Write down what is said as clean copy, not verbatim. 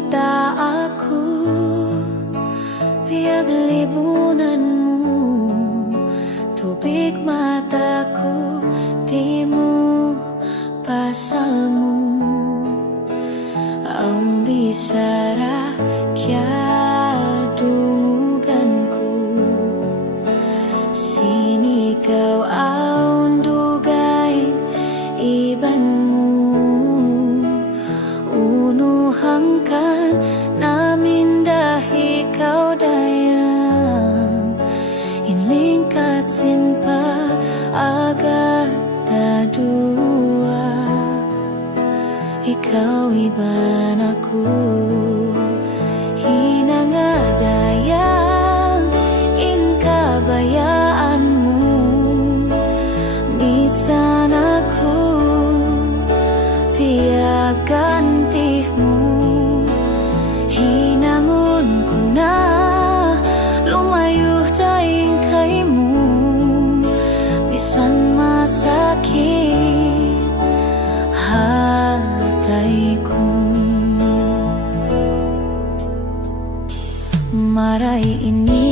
kita aku, biar libunanmu, tubig mataku, timu pasalmu. Ang bisara kya dunguganku, sinigaw ang dugay ibanmu. Unuhangkan namin dahil ikaw dayang inlingkat sinpa agad tadua. Ikaw iban ako, hinangadayang inkabayaan mo. Misan ako piyaganti mo, hinangon ko na lumayo tayong kay mo. Misan masakit hatay ko, maray ini